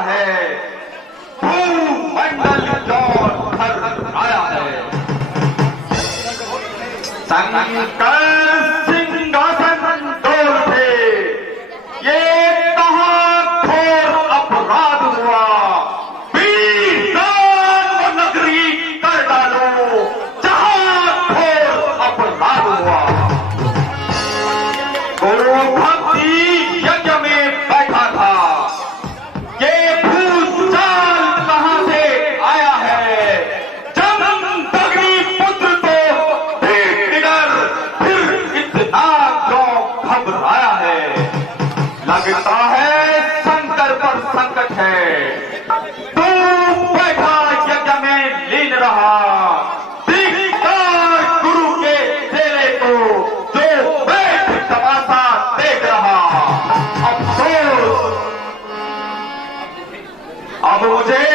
है, भूमंडल जौन थरथराया है। शंकर सिंहासन डोलते, ये कहाँ घोर अपराध हुआ। वीरान नगरी कर डालो, जहाँ घोर अपराध हुआ। गुरु भक्ति यज्ञ में बैठा था, ये भूचाल कहां से आया है। जमदग्नि पुत्र को देखकर फिर इतना क्यों घबराया है। लगता है शंकर पर संकट है, तू बैठा यज्ञ में लीन रहा। धिक्कार गुरु के चेले को जो बैठ तमाशा देख रहा। अफसोस, अब मुझे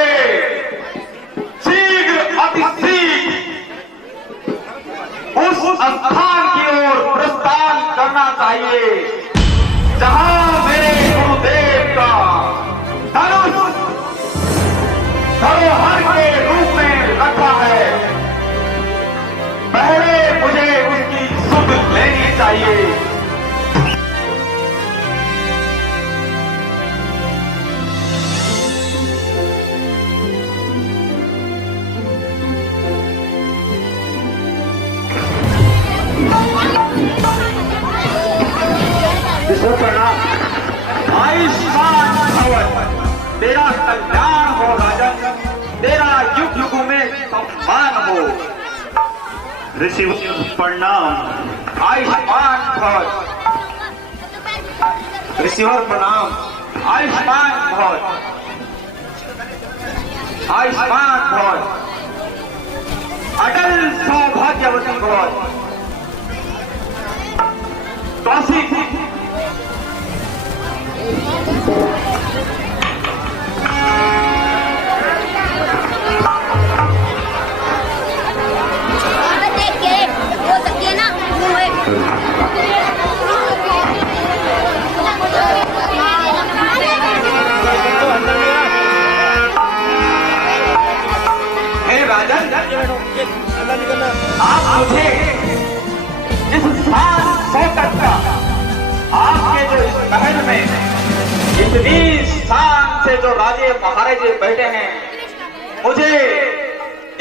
शीघ्र अतिशीघ्र उस स्थान की ओर प्रस्थान करना चाहिए जहां मेरे गुरुदेव का धनुष धरोहर के रूप में रखा है। पहले मुझे उसकी सुध लेनी चाहिए। आयुष्मान भवन, तेरा कल्याण हो राजन, तेरा युग युग में सम्मान हो। ऋषि प्रणाम। आयुष्मान भवन, ऋषिवर प्रणाम। आयुष्मान भवन, आयुष्मान भवन, अटल सौभाग्यवती भवन। काशी आप मुझे इस शान शौकत का, आपके जो इस महल में इतनी शान से जो राजे महाराजे बैठे हैं, मुझे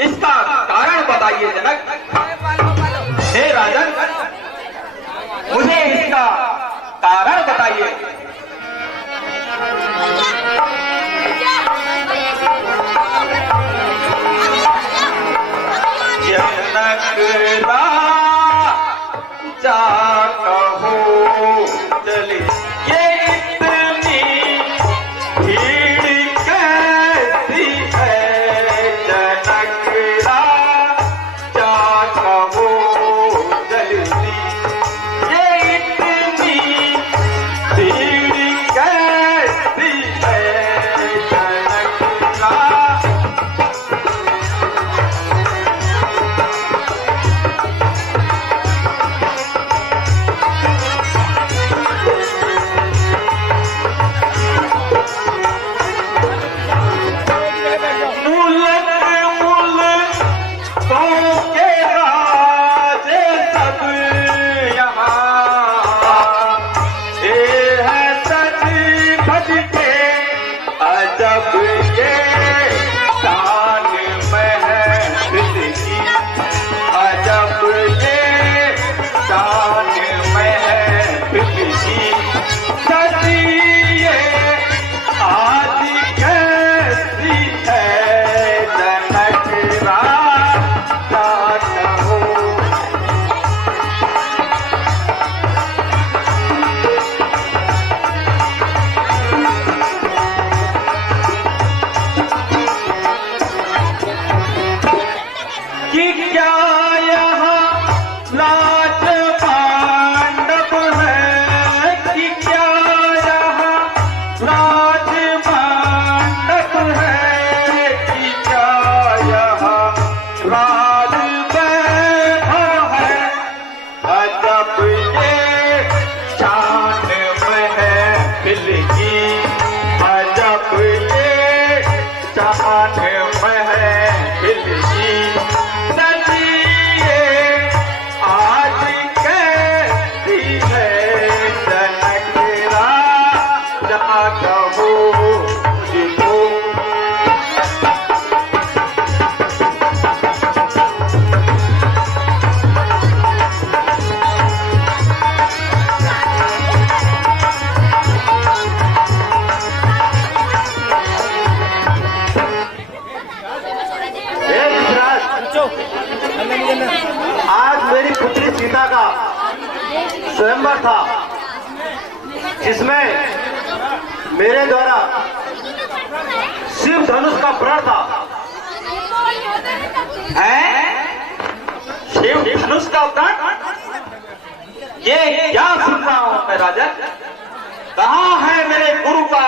इसका कारण बताइए जनक। हे राजन, मुझे इसका कारण बताइए। जा कहो चले, ये इतनी भीड़ कैसी है जनकरा। जा कहो जल्दी, ये इतनी भीड़ कैसी है जनकरा। शान महफिल की अजब ये स्वयंवर था जिसमें मेरे द्वारा शिव धनुष का प्रण था। है शिव धनुष का प्रण? ये क्या सुन रहा हूं मैं राजन? कहां है मेरे गुरु का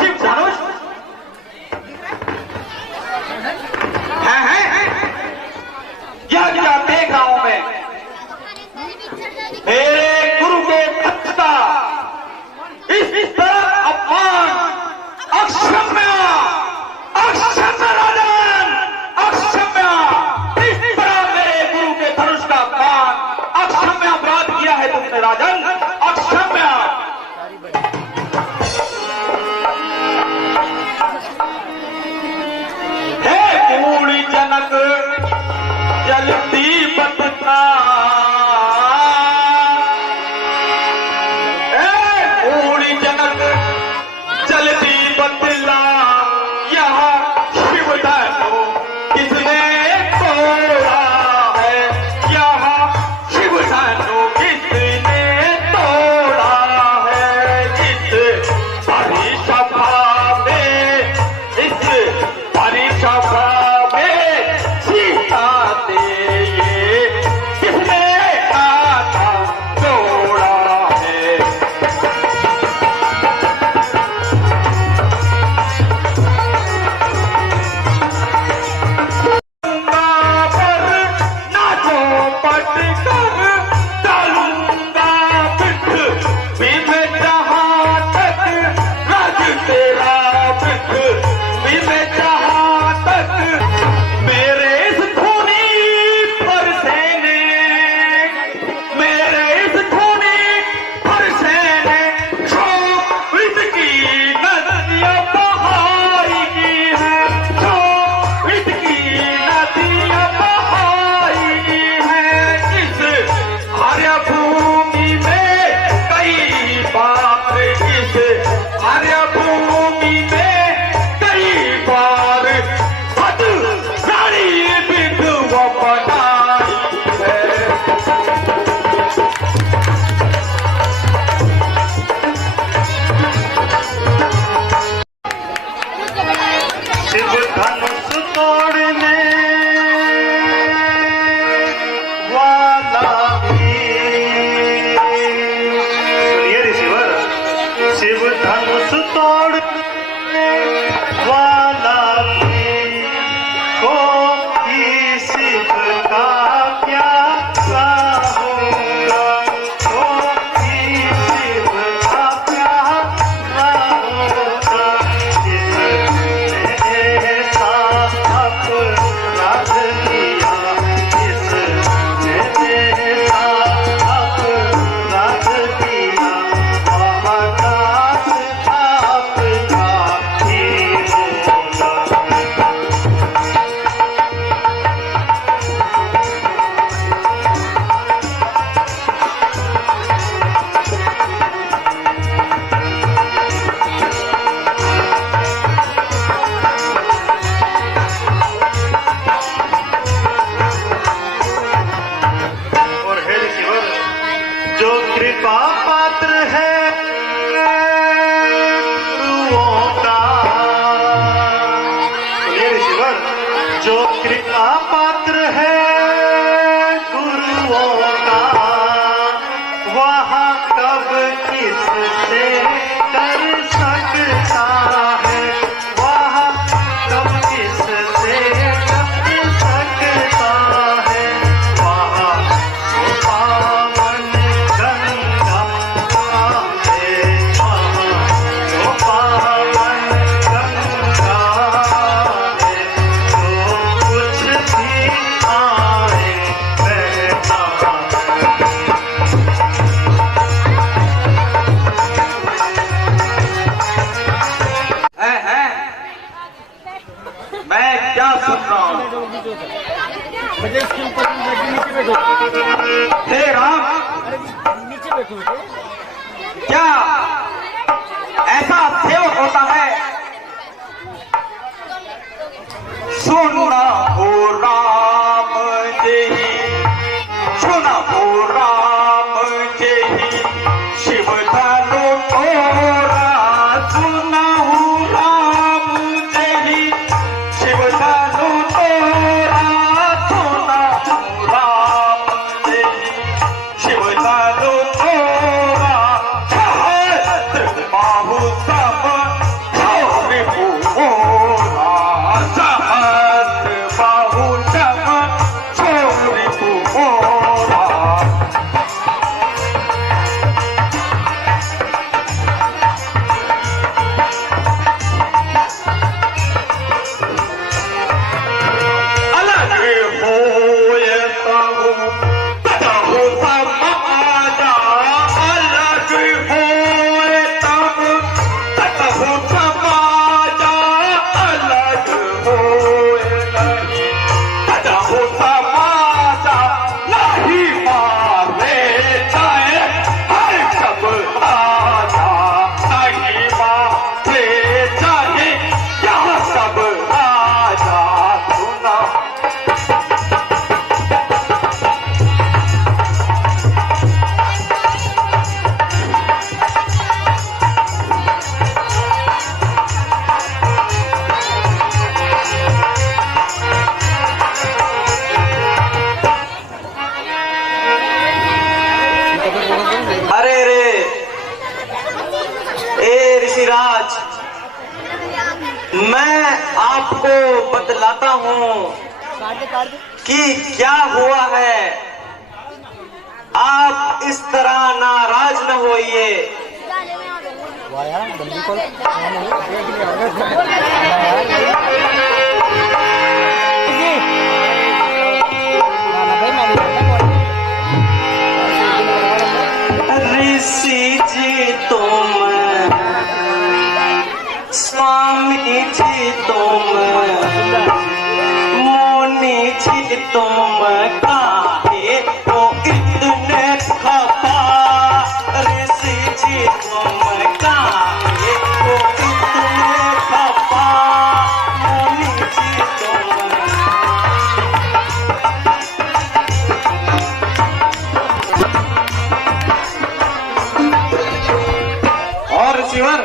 शिव धनुष? है यह क्या देख रहा हूं मैं? मेरे गुरु के भक्त का इस तरह अपमान अक्षम्य, अक्षम्य राजन, अक्षम्य। इस तरह मेरे गुरु के धनुष का अपमान अक्षम्य अपराध किया है तुमने राजन, अक्षम्य। हे मूल जनक जलती बतना, जो कृपा पात्र है गुरुओं का, वहाँ कब किससे कर सकता है, वहाँ कब किससे कर सकता है। वहाँ वो पावन गंगा है, वहाँ वो पावन गंगा है, जो कुछ भी आए बहता है। मैं क्या सुन रहा हूँ? हे राम, क्या ऐसा सेवक होता है? सुना हो राम जी, सुना हो राम जी, अरे रे ए ऋषिराज, मैं आपको बतलाता हूँ कि क्या हुआ है। आप इस तरह नाराज न होइए। ऋषि जी तुम, स्वामी जी तुम, मुनि जी तुम काहे को इतने खफा। ऋषि जी तुम काहे को इतने खफा। मुनि जी तुम। और शिवर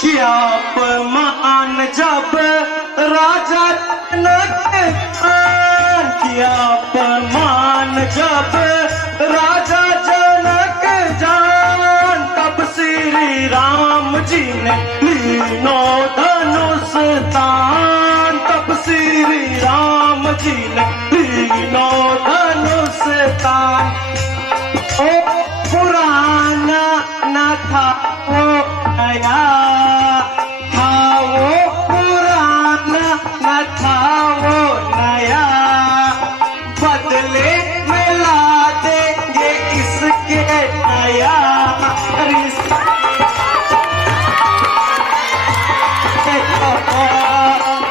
क्या अपमान जब राजा जनक, किया अपमान जब राजा जनक जान, तब श्री राम जी ने लीनो धनुष तान। तब श्री राम जी ने लीनो धनुष तान। ओ पुराना न था वो नया था, वो पुराना न था वो नया। बदले में ला देंगे इसके नया।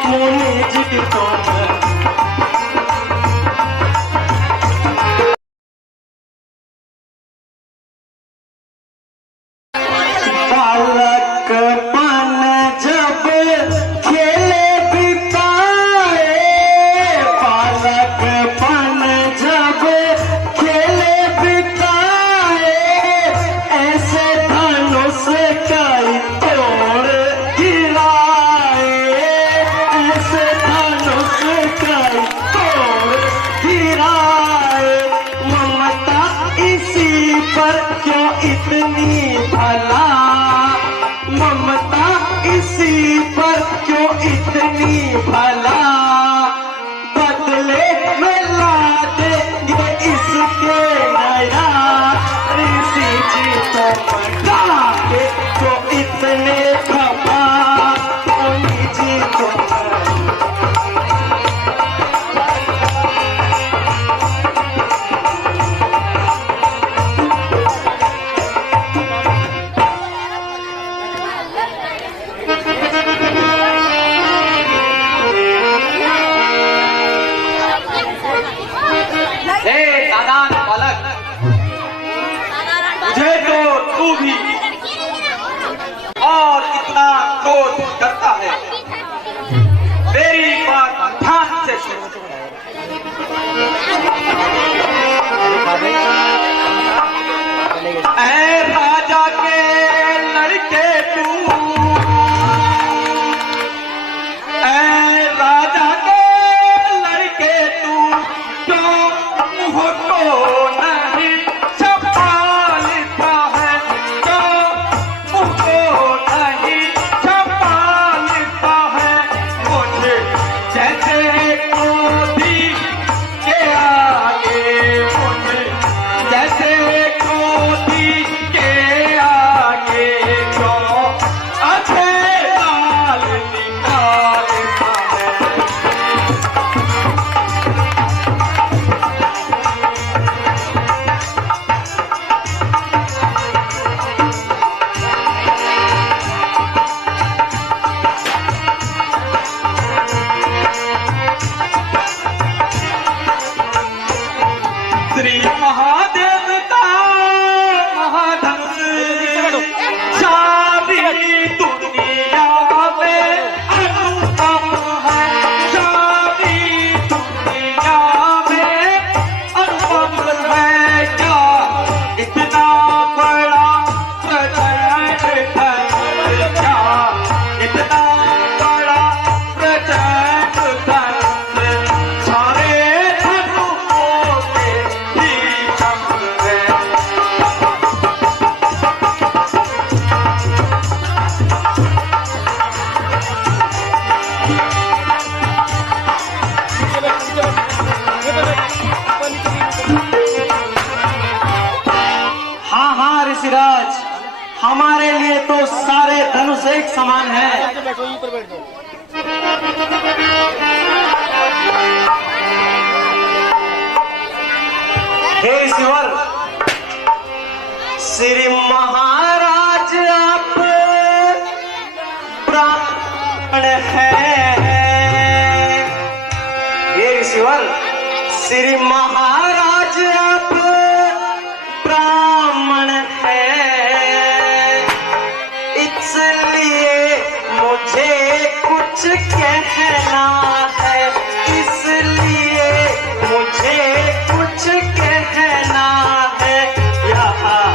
मुनि जी तुम बालकपन जब खेले बिताए, बालकपन जब खेले बिताए, ऐसे धनुष कई तोड़ गिराए। ऐसे धनुष कई तोड़ गिराए। ममता इसी पर क्यों इतनी भला। ममता इसी पर क्यों इतनी भला। बदले में ला देंगे इसके नया। ऋषि जी तुम काहे को इतने खफा। मुनि जी तुम नादान बालक, मुझे तो तू भी और इतना क्रोध करता है। मेरी बात ध्यान से सुन। ऐ राजा के लड़के तू, ऐ राजा के लड़के तू, तो मुँह को नहीं छपालता है। तो मुँह को नहीं छपालता है। मुझे जैसे क्रोधी के आगे, मुझे जैसे क्रोधी ऋषिराज, हमारे लिए तो सारे धनुष एक समान है। हे ईश्वर, श्री महाराज आप प्राण है। हे ईश्वर, श्री महाराज आप ब्राह्मण है, इसलिए मुझे कुछ कहना है, इसलिए मुझे कुछ कहना है। यहाँ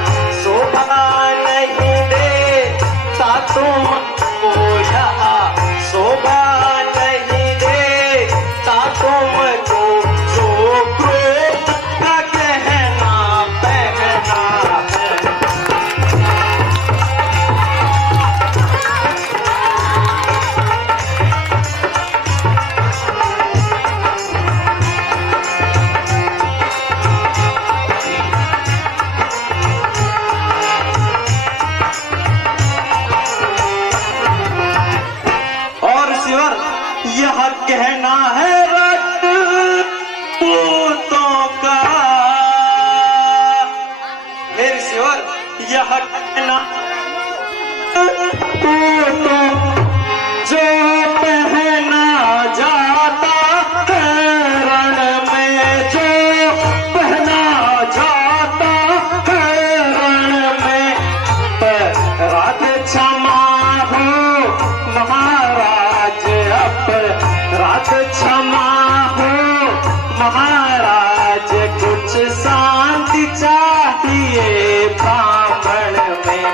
शोभा नहीं देता तुमको, यहाँ शोभा नहीं देता तुमको, जो क्रोध का कहना पहना है। और शिवर, यह कहना है राजपूतों का। हे शिवर, यह कहना पूतों जो पहना जाता है रण में, जो पहना जाता है रण में, अपराध क्षमा हो महाराज, अपराध क्षमा हो महाराज, कुछ शांति चाहिए ब्राह्मण में।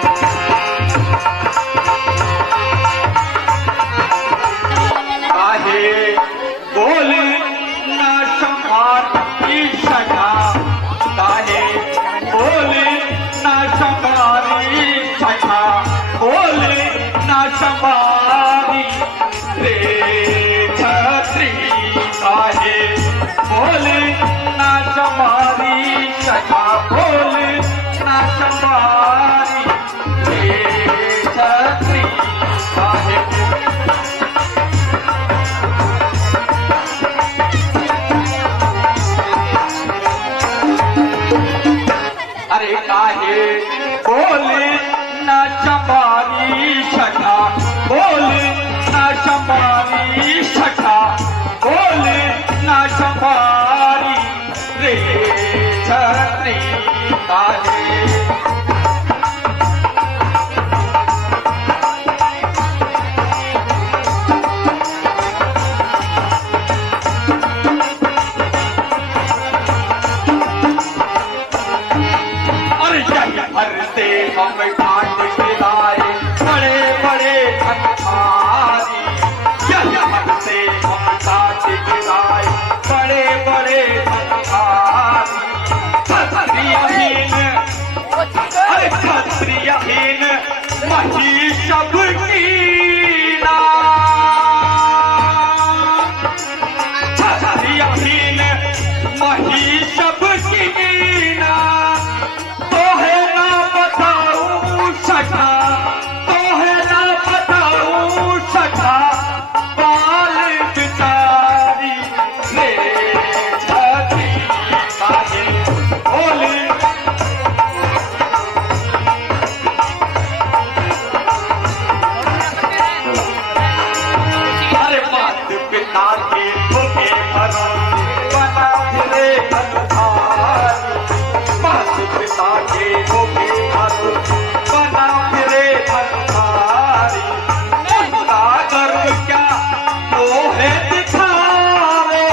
काहे बोले न संभारी सखा, काहे बोले न संभारी सखा, बोले न संभारी रे छत्री, काहे बोले न संभारी सखा, बोले न संभारी रे छत्री, काहे अरे काहे बोले न संभारी सखा, बोले न संभारी सखा, बोले न संभारी रे छत्री, काहे अरे यही भरते हम घाट गिराए बड़े बड़े धनधारी, यही भरते हम घाट गिराए बड़े बड़े धनधारी। क्षत्रियहीन, अरे क्षत्रियहीन मही सब कीना, क्षत्रियहीन मही सब कीना, तोहे ना बताऊं सखा, तोहे ना बताऊं सखा, बाल बिचारी रे छठी, काहे बोले अरे मात पिता के भूखे भरोसे बना फिरे धनधारी, मात पिता के भूखे भरोसे बना फिरे धनधारी। उनका गर्व क्या मोहे दिखावे,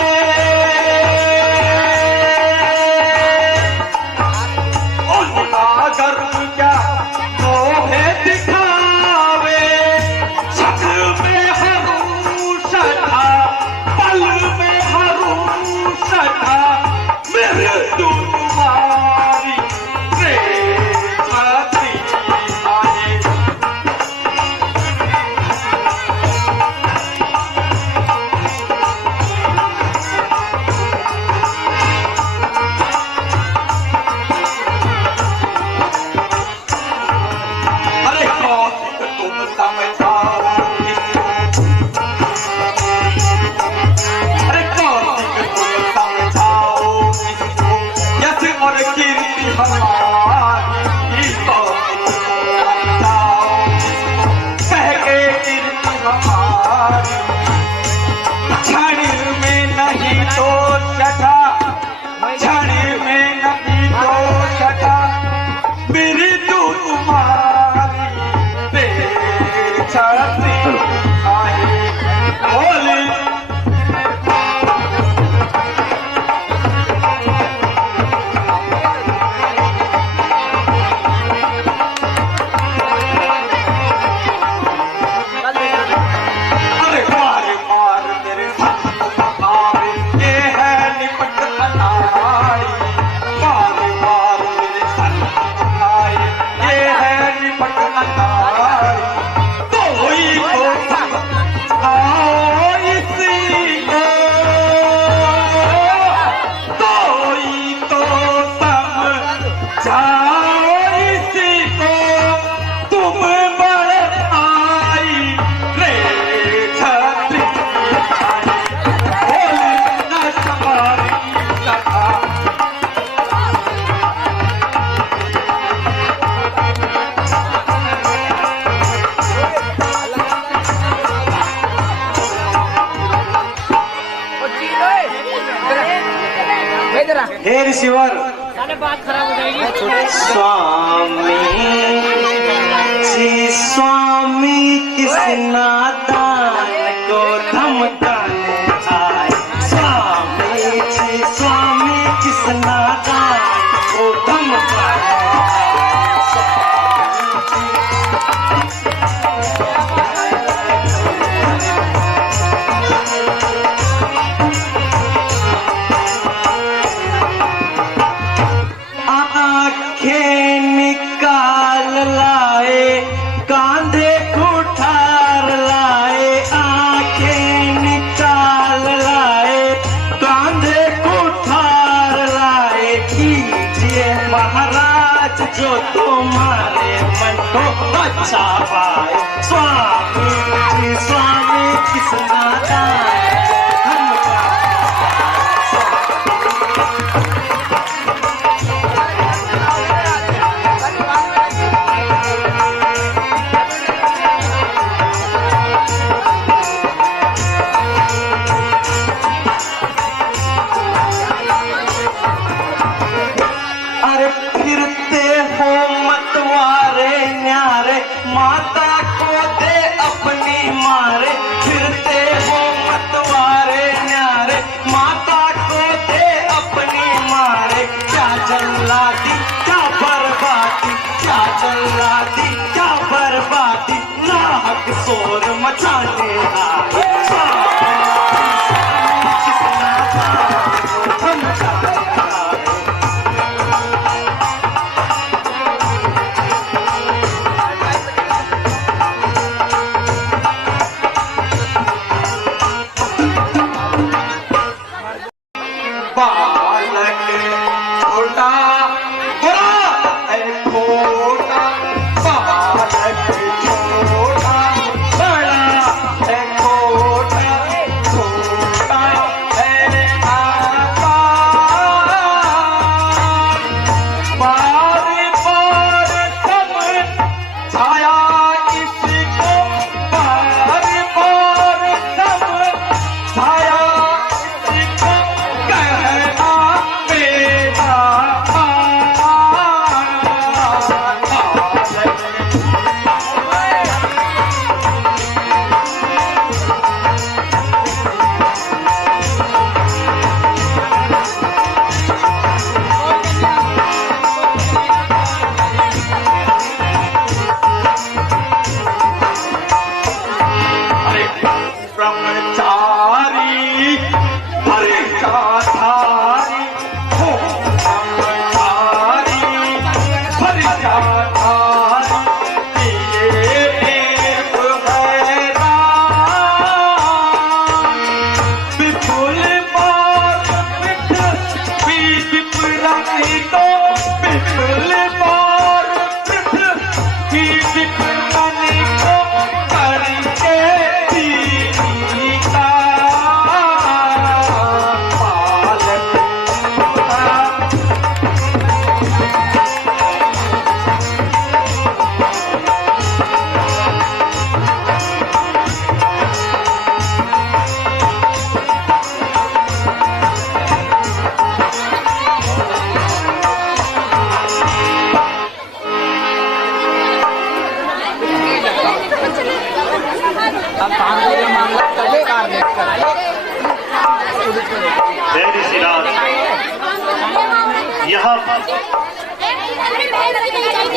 उनका गर्व क्या मोहे दिखावे, शक्ल में हरूष था, पल में हरूष था, मृत्यु तुम्हारी रे छत्री, काहे बिरजू तुम्हारी तेरी छाती आई बोली हे ऋषिवर स्वामी जी स्वामी किस नादान को धमकाने आए। स्वामी जी स्वामी किस नादान को धमकाने महाराज जो तुम्हारे मन को अच्छा पाए। स्वामी जी स्वामी किस नादान माता को दे अपनी मारे। फिरते हो मतवारे न्यारे माता को दे अपनी मारे। क्या जल्लादी क्या बर्बादी क्या जल्लादी क्या बर्बादी नाहक शोर मचाने आए।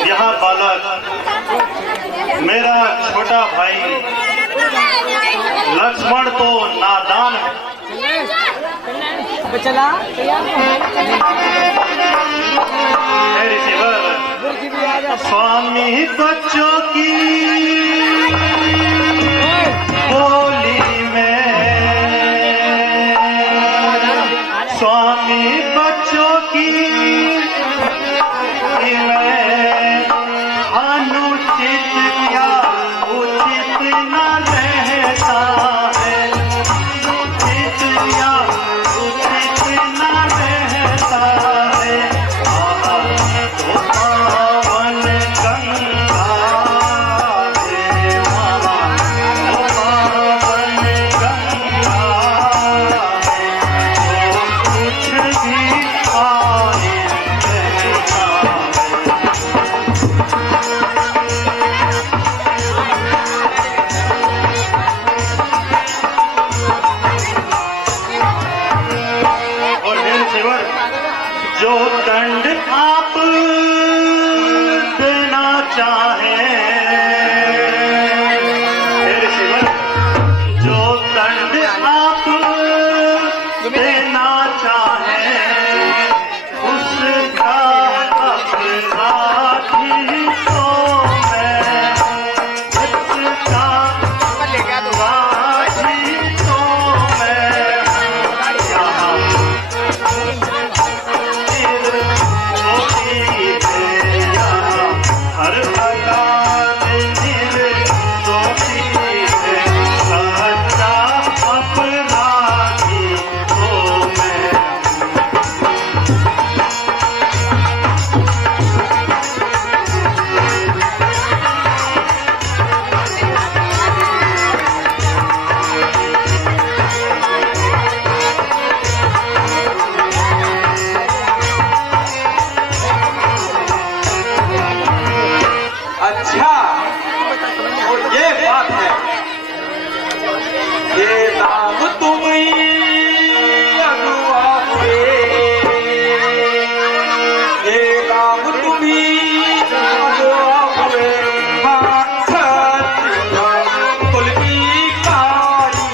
यह बालक मेरा छोटा भाई लक्ष्मण तो नादान है। हे ऋषिवर, स्वामी बच्चों की बोली में, स्वामी बच्चों की में अनुचित क्या उचित न रहता है, उचित या उचित न रहता है। तो पावन गंगा है वहाँ, तो पावन गंगा है, तो कुछ भी आए रहता है। और हे ऋषिवर, जो दंड आप देना चाहें, हे ऋषिवर, जो दंड आप देना चाहें, उसका अपराधी तो मैं, उसका अपराधी तो मैं यहाँ हर प्रकार निर्दोषी है, सच्चा अपराधी तो मैं। अच्छा, और ये बात है, ये नाम तुम्ही अगुआ हुए, ये नाम तुम्ही अगुआ हुए, हाथ तुलसी कारी,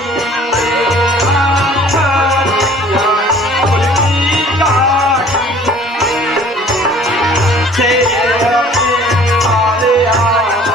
हाथ तुलसी कारी, से आले आ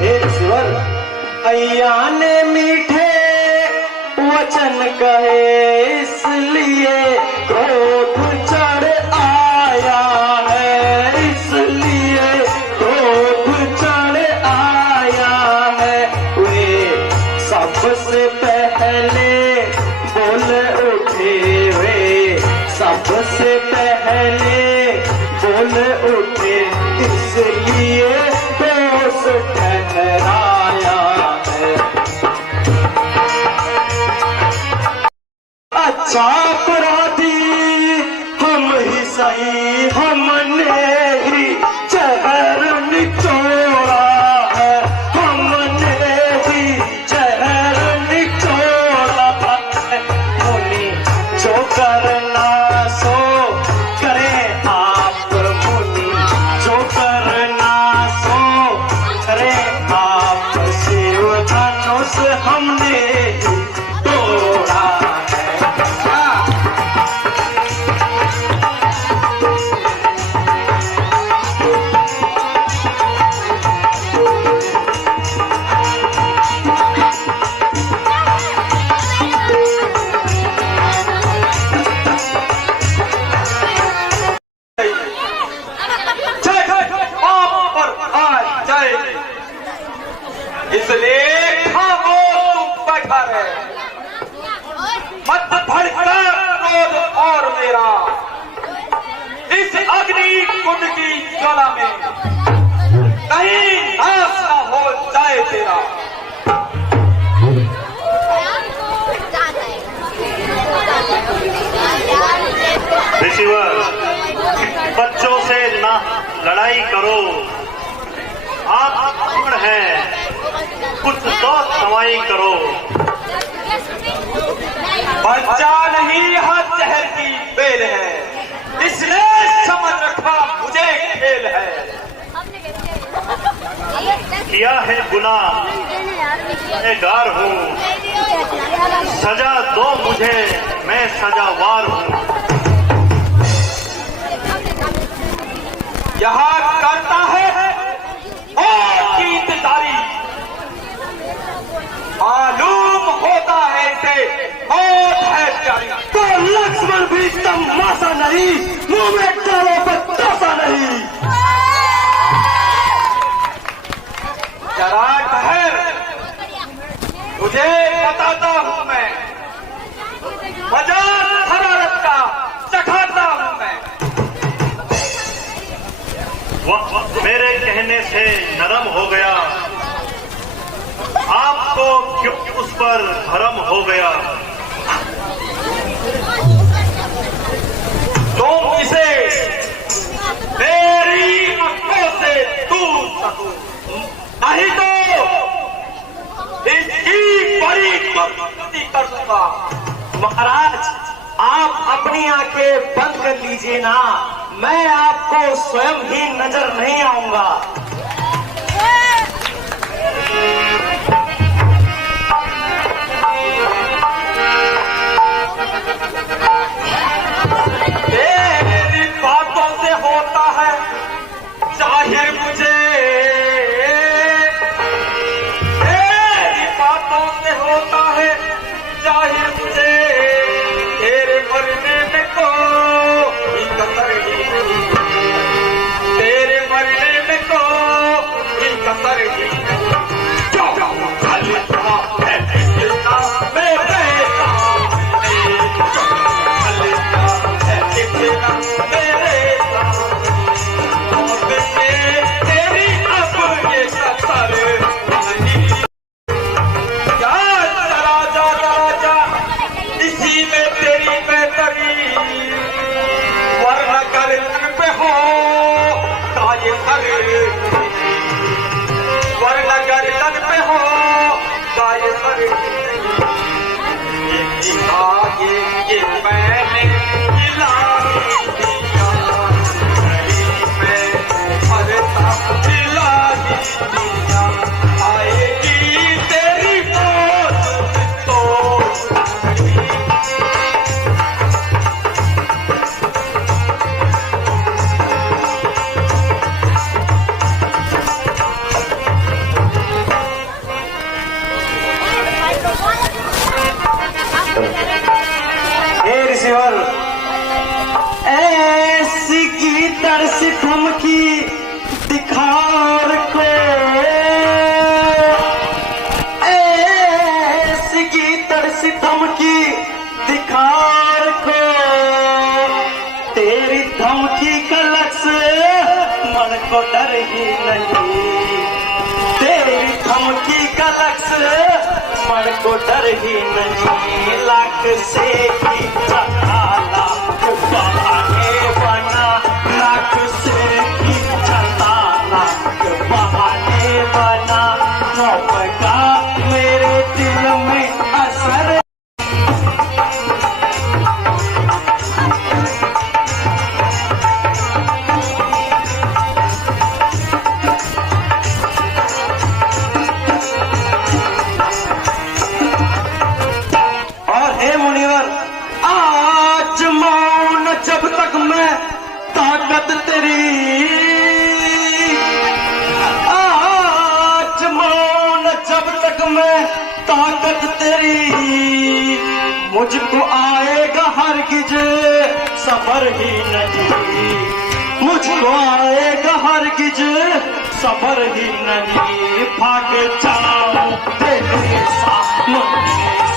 हे ईश्वर, अय्या ने मीठे वचन कहे इसलिए क्रोध चढ़ आया है, इसलिए क्रोध चढ़ आया है। वे सबसे पहले बोल उठे, वे सबसे पहले बोल उठे, इसलिए दोष ठहराया है। अच्छा अपराधी हम ही सही, हमने ही जहर निचोड़ा है, हमने ही जहर निचोड़ा है। मुनि जो करना सो करें आप, मुनि जो करना सो करें आप, शिव धनुष हमने ही तोड़ा है। पाप पर आ जाए, इसलिए खामोश तू बैठा रहे, मत भड़का क्रोध और मेरा। इस अग्नि कुंड की ज्वाला में कहीं नाश न हो जाए तेरा। ऋषिवर, बच्चों से ना लड़ाई करो, आप ब्राह्मण हैं, कुछ तो सवाई करो। बच्चा नहीं हर शहर की बेल है, इसने समझ रखा मुझे खेल है। किया है गुनाह, गुनहगार हूँ, सजा दो मुझे, मैं सजावार हूँ। यहाँ करता है और की इंतजारी, मालूम होता है इसे मौत है प्यारी। तो लक्ष्मण भी तमाशा नहीं, मुंह में डालो बतासा नहीं। जरा ठहर, तुझे बताता हूँ मैं, मजा हरारत का चखाता हूँ मैं। वह मेरे कहने से नरम हो गया, आपको क्यों उस पर भरम हो गया। तुम इसे मेरी आंखों से दूर रखो, नहीं तो इसकी बड़ी दुर्गति कर दूंगा। महाराज, आप अपनी आंखें बंद कर लीजिए ना, मैं आपको स्वयं ही नजर नहीं आऊंगा। तेरी बातों से होता है जाहिर मुझे, तेरी बातों से होता है जाहिर मुझे, तेरे मरने में कोई कसर ही नहीं, तेरे मरने में कोई कसर ही नहीं। वर्ण ही नहीं, तेरी धमकी का लक्ष्य मन को डर ही नहीं। लाख से ही चढ़ाला बहाने बना, लाख से ही चढ़ाला बहाने बना। खौफ का मेरे दिल में असर जब तक मैं ताकत तेरी, आज मौन जब तक मैं ताकत तेरी, मुझको आएगा हरगिज सबर ही नहीं, मुझको आएगा हरगिज सबर ही नहीं। भाग जाऊं तेरे सामने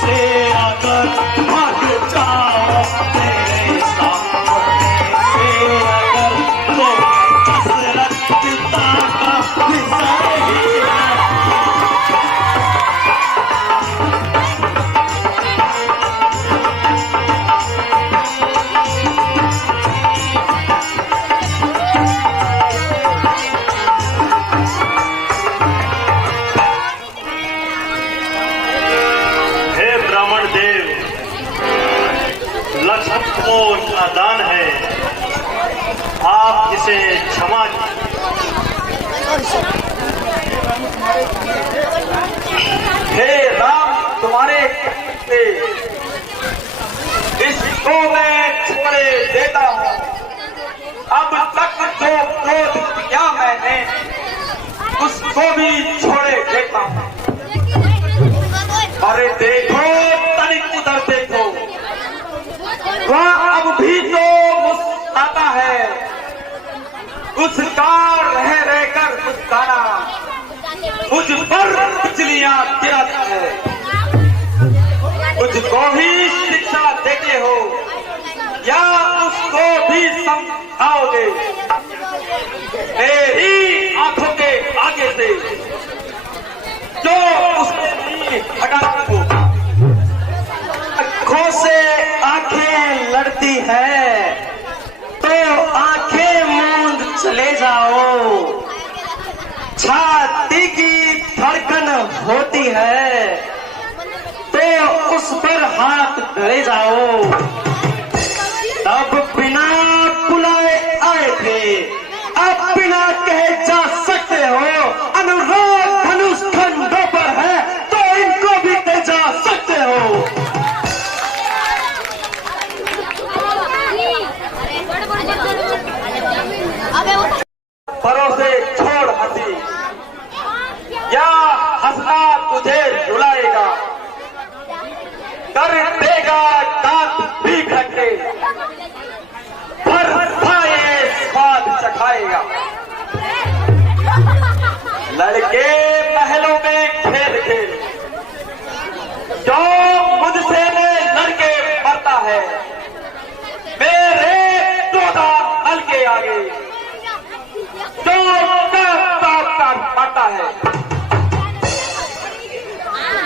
से अगर, भाग जाऊं तेरे सामने से अगर, तो कसरत पिता का विसर ही नहीं। वो नादान है, आप इसे क्षमा हे राम, तुम्हारे से इसको मैं छोड़े देता हूँ। अब तक जो क्रोध किया मैंने उसको भी छोड़े देता हूँ। अरे देखो, तनिक उधर देखो, वह अब भी तो मुस्कुराता है। उसका रह रहकर मुस्कुराना मुझ पर बिजलियां गिरती है। मुझको ही शिक्षा देते हो या उसको भी समझाओगे? मेरी आंखों के आगे से जो उससे नहीं हटा दो। आंखों से आंखें लड़ती है तो आंखें मूंद चले जाओ। छाती की धड़कन होती है तो उस पर हाथ धरे जाओ। तब बिना बुलाए आए थे, अब बिना कहे जा सकते हो। अनुराग धनुष खंडों पर है तो इनको भी ले जा सकते हो। भरोसे छोड़ हंसी, या हंसना तुझे रुलाएगा, कर देगा दांत भी खट्टे, पर खाए स्वाद चखाएगा। लड़के महलों में खेल खेल जो मुझसे लड़के मरता है, मेरे 14 नल के आगे जो पड़ता है।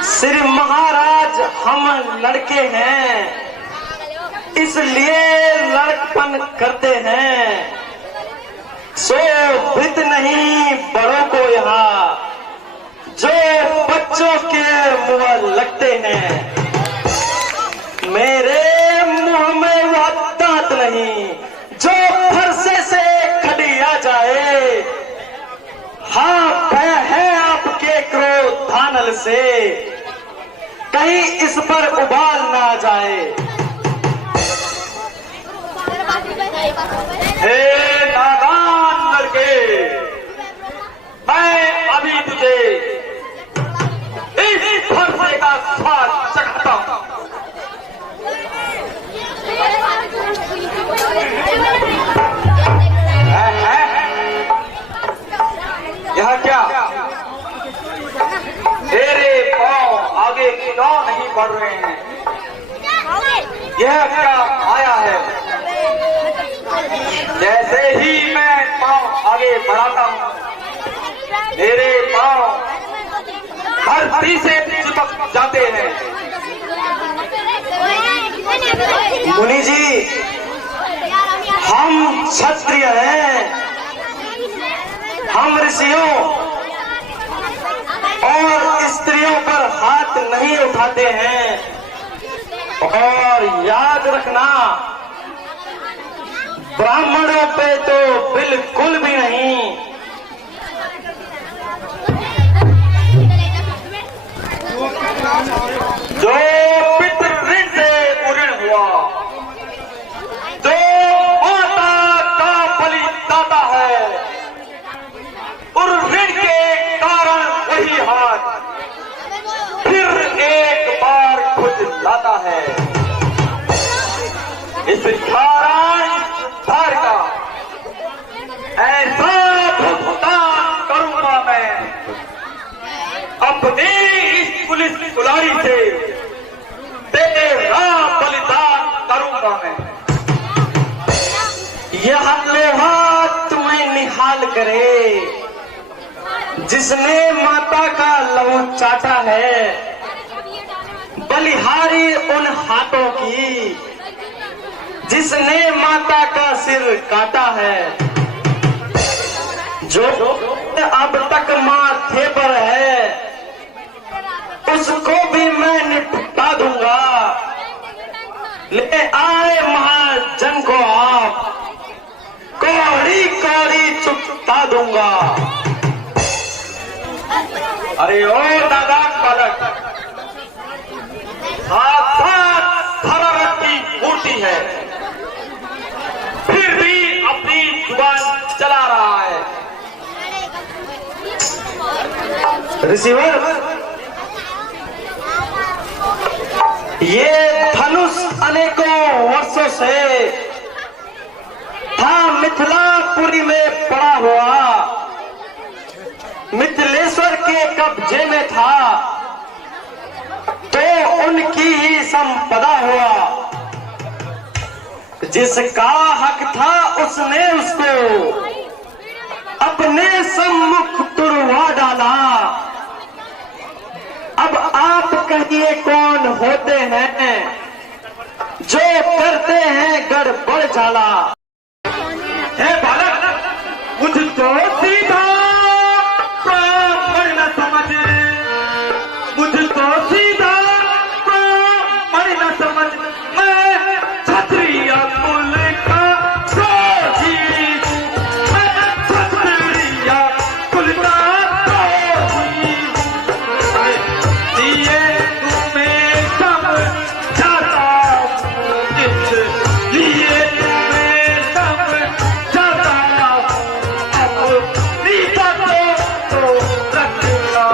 श्री महाराज, हम लड़के हैं इसलिए लड़कपन करते हैं। शोभित नहीं बड़ों को यहाँ जो बच्चों के मुंह लगते हैं। मेरे मुंह में वह दांत नहीं जो फरसे से खड़िया जाए। हाँ, भय है आपके क्रोध धानल से, कहीं इस पर उबाल ना जाए। हे नादान लड़के, मैं अभी तुझे इस फरसे का स्वाद चखता हूं। यह क्या? तेरे पांव आगे क्यों नहीं बढ़ रहे हैं? यह क्या आया है? जैसे ही मैं पांव आगे बढ़ाता हूं मेरे पांव धरती से चिपक जाते हैं। मुनि जी, हम क्षत्रिय हैं, हम ऋषियों और स्त्रियों पर हाथ नहीं उठाते हैं। और याद रखना, ब्राह्मणों पे तो बिल्कुल भी नहीं। जो पितृ ऋण से उऋण हुआ, जो माता का बलि दाता है, और ऋण के कारण वही हाथ फिर एक बार खुद लाता है। इस धार का ऐसा भुगतान करूंगा मैं अपनी इस पुलिस कुलाड़ी से, तेरा बलिदान करूंगा मैं। यह लोहा तुम्हें निहाल करे, जिसने माता का लहू चाटा है। बलिहारी उन हाथों की जिसने माता का सिर काटा है। जो अब तक माथे पर है, उसको भी मैं निपटा दूंगा। ले आए महाजन को आप, कौड़ी कौड़ी चुपता दूंगा। अरे ओ दादा बालक, साक्षात धर्मवती मूर्ति है, फिर भी अपनी जुबान चला रहा है। रिसीवर, ये धनुष अनेकों वर्षों से था मिथिलापुरी में पड़ा हुआ, मिथिलेश्वर के कब्जे में था, तो उनकी ही संपदा हुआ। जिसका हक था उसने उसको अपने सम्मुख तुड़वा डाला। अब आप कहिए कौन होते हैं जो करते हैं गड़बड़ झाला। हे बालक, मुझको सीधा ब्राह्मण न समझ, मुझको सीधा ब्राह्मण न समझ। मैं क्षत्रिय कुल का द्रोही हूँ, मैं क्षत्रिय कुल का द्रोही हूँ। ये तुम्हें समझाता हूँ, इसलिए तुम्हें समझाता हूँ। अपनी बातों को रखना।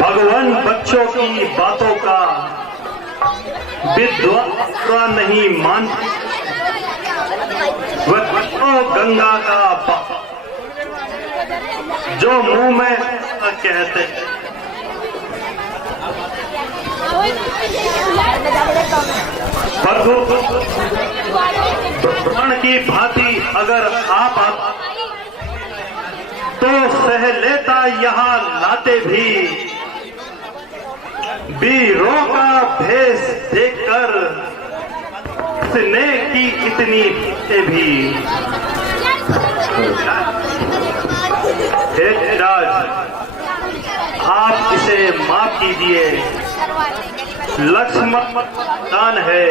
भगवान बच्चों की बातों का विद्वान नहीं मानते, वह गंगा का जो मुंह में कहते। प्रभु प्राण की भांति अगर आप तो सह लेता यहाँ लाते भी, वीरों का भेष देखकर स्नेह की इतनी बातें भी। हे राज, आप इसे माफ कीजिए, लक्ष्मण दान है।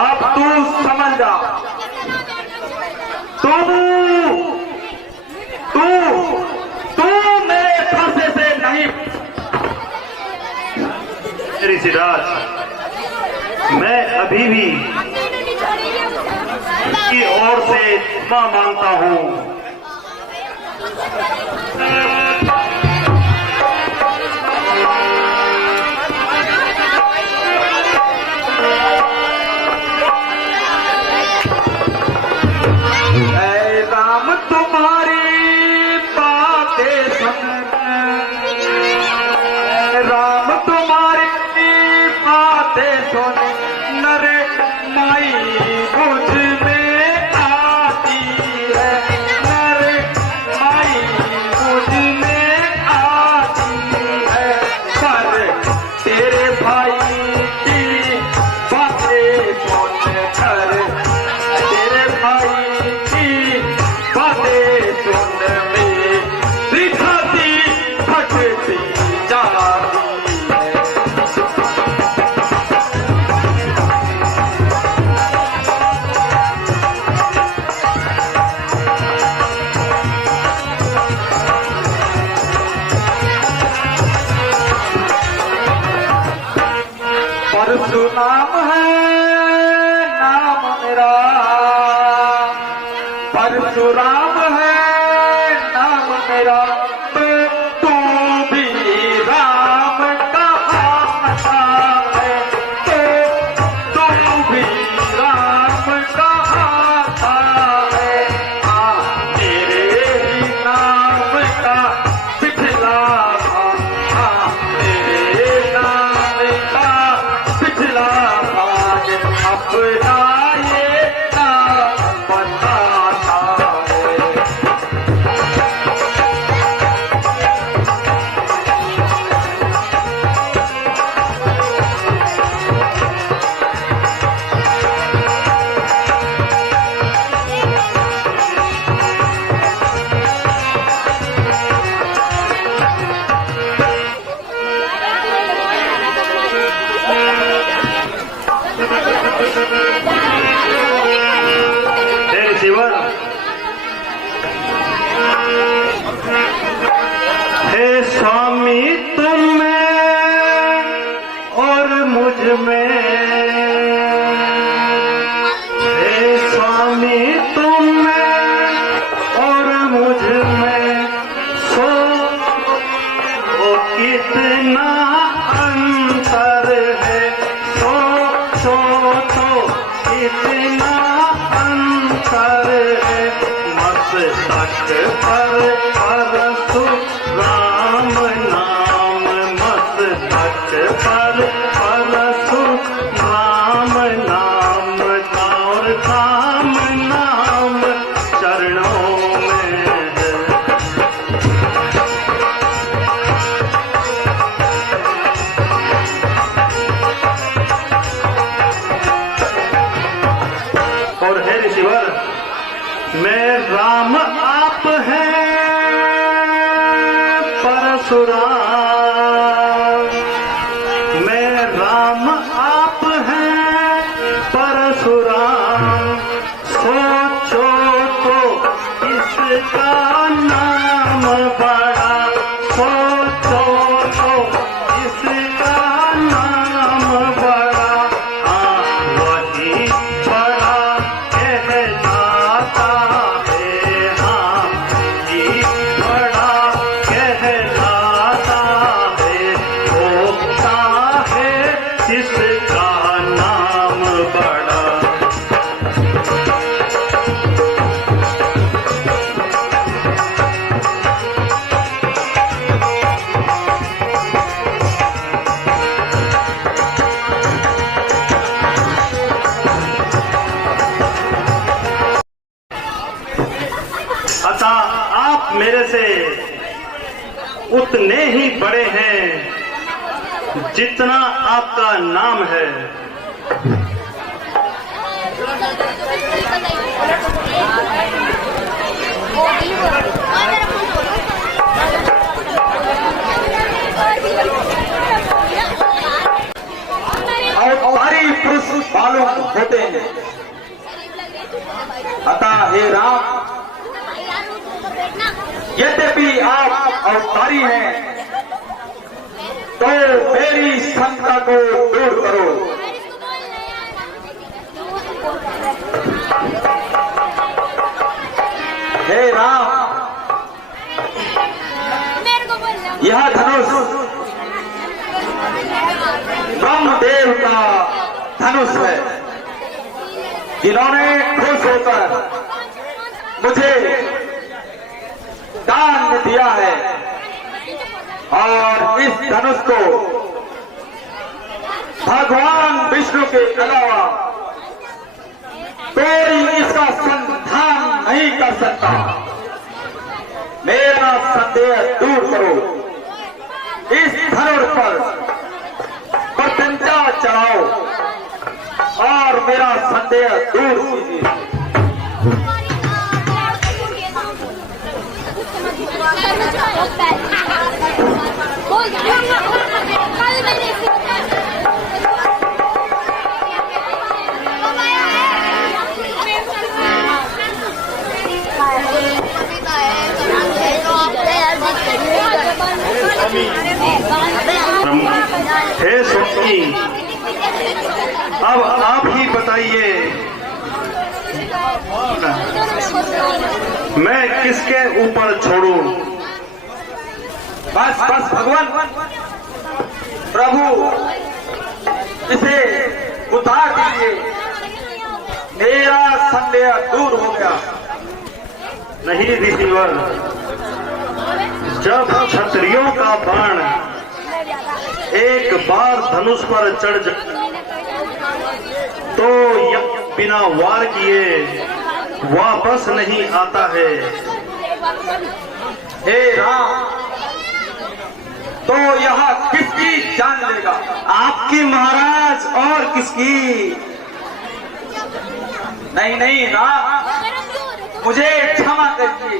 अब तू समझ जा, तू मेरे फांसे से नहीं। ऋषिराज, मैं अभी भी की ओर से क्षमा मांगता हूँ। तेरे भाई की बातें सुनकर, तेरे भाई की बातें सुन मेरी छाती फटती जाती है। परशुराम है नाम मेरा, परशुराम है नाम मेरा, तो तू भी राम कहाता है, तो तू भी राम कहाता है। तेरे ही नाम का पिछला भाग, तेरे नाम का पिछला भाग अपना ये नाम बताता है। हे ऋषिवर, हे स्वामी तुम में और मुझ में, हे स्वामी तुम में और मुझ में, सो वो कितना अंतर है, सोचो तो कितना अंतर है। मस्तक पर परशु राम नाम, मस्तक पर परशु राम नाम, और राम नाम चरणों में है। और हे ऋषिवर, मैं राम आप हैं परशुराम, मैं राम आप हैं परशुराम, सोचो तो इसका नाम बड़ा, सोचो तो इसका नाम बड़ा, वही बड़ा कहलाता है, ये बड़ा कहलाता है, होता है जिसका नाम बड़ा। अतः आप मेरे से उतने ही बड़े हैं जितना आपका नाम है। अवतारी पुरुष मालूम होते हैं, अतः हे राम, यद्यपि आप अवतारी हैं, तो मेरी शंका को दूर करो। हे राम, यह धनुष ब्रह्मदेव का धनुष है, जिन्होंने खुश होकर मुझे दान दिया है, और इस धनुष को भगवान विष्णु के अलावा कोई इसका संधान नहीं कर सकता। मेरा संदेह दूर करो। इस धनुष पर चढ़ाओ और मेरा संदेह दूर कीजिए। हे स्वामी, अब आप ही बताइए मैं किसके ऊपर छोड़ूं? बस बस भगवान, प्रभु इसे उतार दीजिए, मेरा संदेह दूर हो गया। नहीं ऋषिवर, जब क्षत्रियों का बाण एक बार धनुष पर चढ़ जाए तो यह बिना वार किए वापस नहीं आता है। हे राम, तो यह किसकी जान लेगा? आपकी महाराज, और किसकी? नहीं नहीं राम, मुझे क्षमा कीजिए।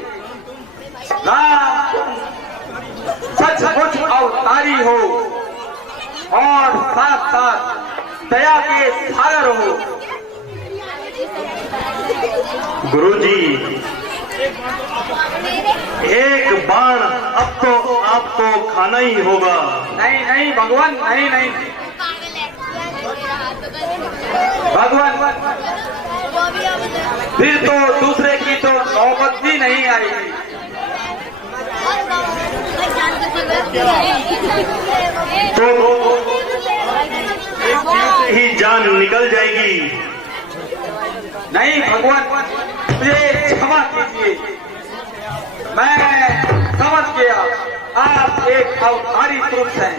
राम सचमुच अवतारी हो और साथ साथ दया के सागर हो। गुरुजी, एक बाण अब तो आपको खाना ही होगा। नहीं नहीं भगवान, नहीं नहीं भगवान, फिर तो दूसरे की तो नौबत भी नहीं आएगी। तो ही जान निकल जाएगी। नहीं भगवान, मुझे क्षमा कीजिए, मैं समझ गया आप एक अवतारी पुरुष हैं।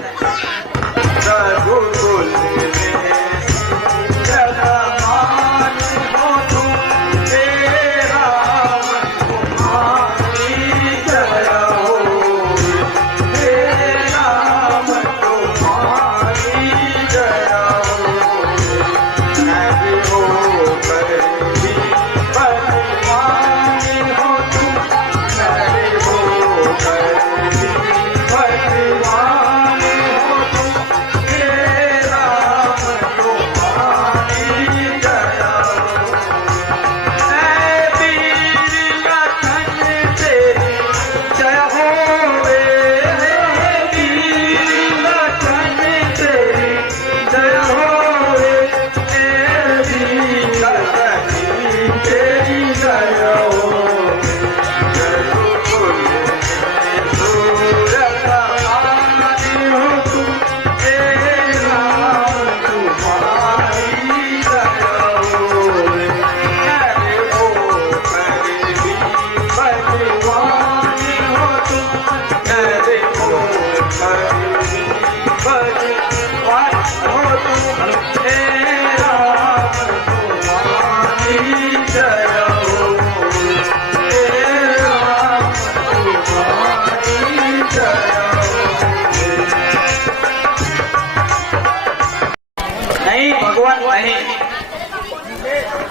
नहीं भगवान, नहीं,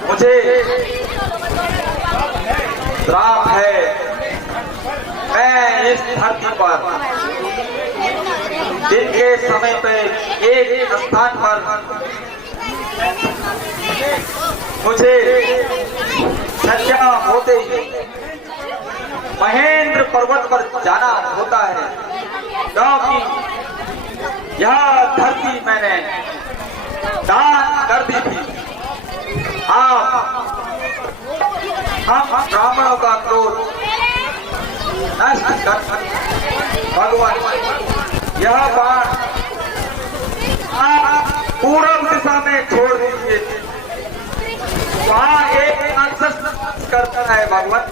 मुझे श्राप है। मैं इस धरती पर दिन के समय पे एक स्थान पर मुझे संध्या होते ही महेंद्र पर्वत पर जाना होता है, क्योंकि यह धरती मैंने दान कर दी थी। हम ब्राह्मणों का क्रोध नष्ट कर भगवान, यह बाण आप पूर्व दिशा में छोड़ दीजिए। वहाँ एक राक्षस करता है भगवान,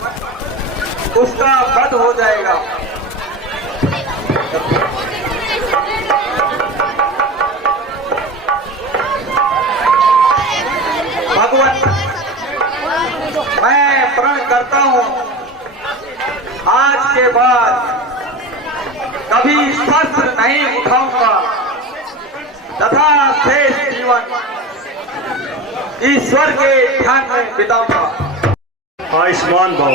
उसका वध हो जाएगा। भगवान, मैं प्रण करता हूँ आज के बाद कभी शस्त्र नहीं उठाऊंगा तथा शेष जीवन ईश्वर के ध्यान में बिताऊंगा। आयुष्मान भव।